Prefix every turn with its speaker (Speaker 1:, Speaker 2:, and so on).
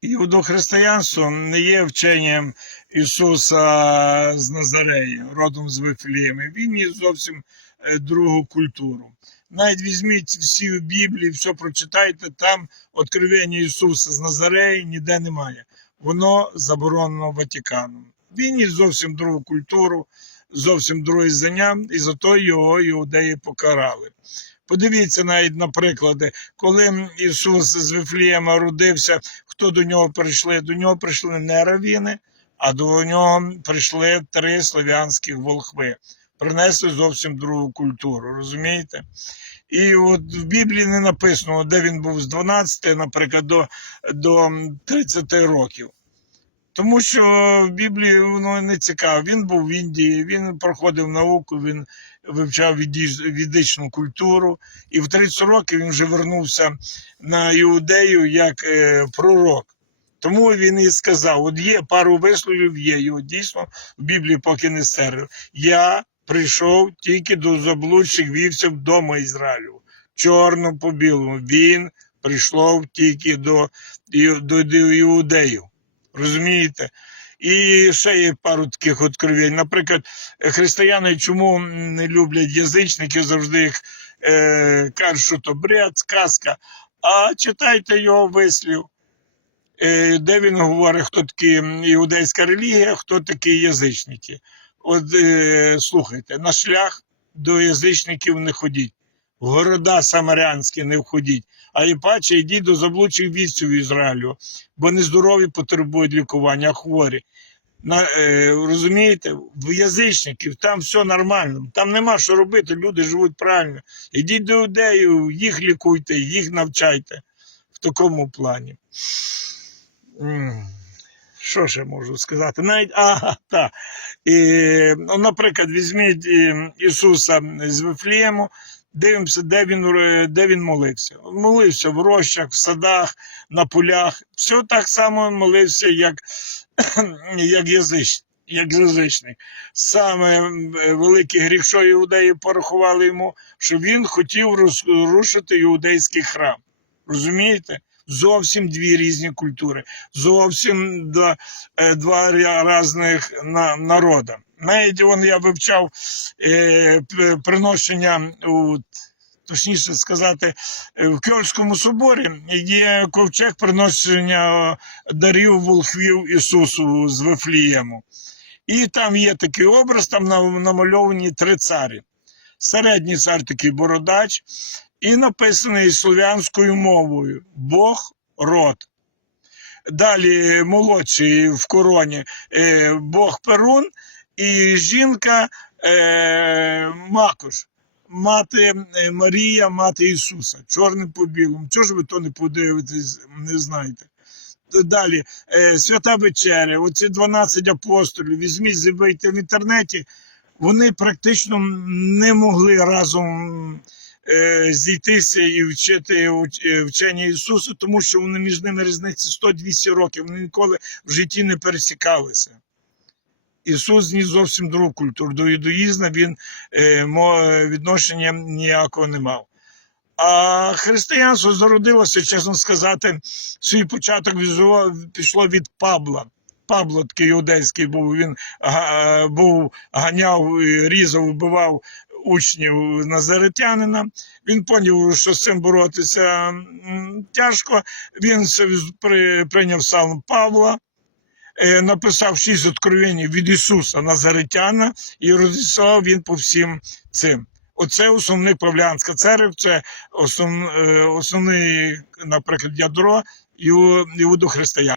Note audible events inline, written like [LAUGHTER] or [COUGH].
Speaker 1: Іудохристиянство не є вченням Ісуса з Назареї, родом з Вифлеєма. Він є зовсім е, другу культуру. Навіть візьміть всі в Біблії, все прочитайте, там откровення Ісуса з Назареї ніде немає. Воно заборонено Ватиканом. Він є зовсім другу культуру, зовсім друге знання, і зато його іудеї покарали. Подивіться навіть на приклади, коли Ісус з Вифлієма родився, хто до нього прийшли? До нього прийшли не равіни, а до нього прийшли три слов'янських волхви. Принесли зовсім другу культуру, розумієте? І от в Біблії не написано, де він був з 12, наприклад, до, до 30 років. Тому що в Біблії воно не цікаво. Він був в Індії, він проходив науку, він вивчав відичну культуру, і в 30 років він вже вернувся на Іудею як е, пророк. Тому він і сказав: от є пару висловів, є, от дійсно в Біблії поки не стерли. Я прийшов тільки до заблудших вівців дома Ізраїлю, чорно по білому. Він прийшов тільки до, Іу- до, до іудеїв. Розумієте? І ще є пару таких откровень. Наприклад, християни чому не люблять язичників, завжди їх е, кажуть, що то бред, сказка. А читайте його вислів, е, де він говорить, хто такі іудейська релігія, хто такі язичники. От е, слухайте, на шлях до язичників не ходіть, в города самарянські не входіть, а і паче йдіть до заблудших війців Ізраїлю, бо нездорові потребують лікування, а хворі. На, е, розумієте, в язичників там все нормально, там нема що робити, люди живуть правильно. Ідіть до іудеїв, їх лікуйте, їх навчайте в такому плані. Що ще можу сказати? Навіть, ага, так. І, ну, наприклад, візьміть Ісуса з Вифлієму, дивимося, де він, е, де він молився. Молився в рощах, в садах, на полях. Все так само молився, як, [CLEARS THROAT] як язичник. Як язичник. Саме е, великий гріх, що іудеї порахували йому, що він хотів розрушити іудейський храм. Розумієте? Зовсім дві різні культури, зовсім два, е, два різних на, народа. Навіть вон я вивчав е, приношення, у, точніше сказати, е, в Кьольському соборі є ковчег приношення дарів волхвів Ісусу з Вифлієму. І там є такий образ, там намальовані три царі. Середній цар такий бородач, і написаний слов'янською мовою Бог род. Далі молодший в короні е, Бог Перун і жінка е, Макош, мати е, Марія, мати Ісуса, чорним по білому. Чого ж ви то не подивитесь, не знаєте? Далі, е, свята вечеря, оці 12 апостолів, візьміть, забийте в інтернеті, вони практично не могли разом е, зійтися і вчити е, вчення Ісуса, тому що вони між ними різниця 100-200 років. Вони ніколи в житті не пересікалися. Ісус зніс зовсім другу культуру. До юдаїзму він е, відношення ніякого не мав. А християнство зародилося, чесно сказати, свій початок пішло від Павла. Павло такий іудейський був, він га- був, ганяв, різав, вбивав учнів назаретянина. Він поняв, що з цим боротися тяжко. Він прийняв сам Павла, е, написав шість откровень від Ісуса Назаретяна і розіслав він по всім цим. Оце основний Павлянська церква, це основ, е, основний, наприклад, ядро іудохристиян.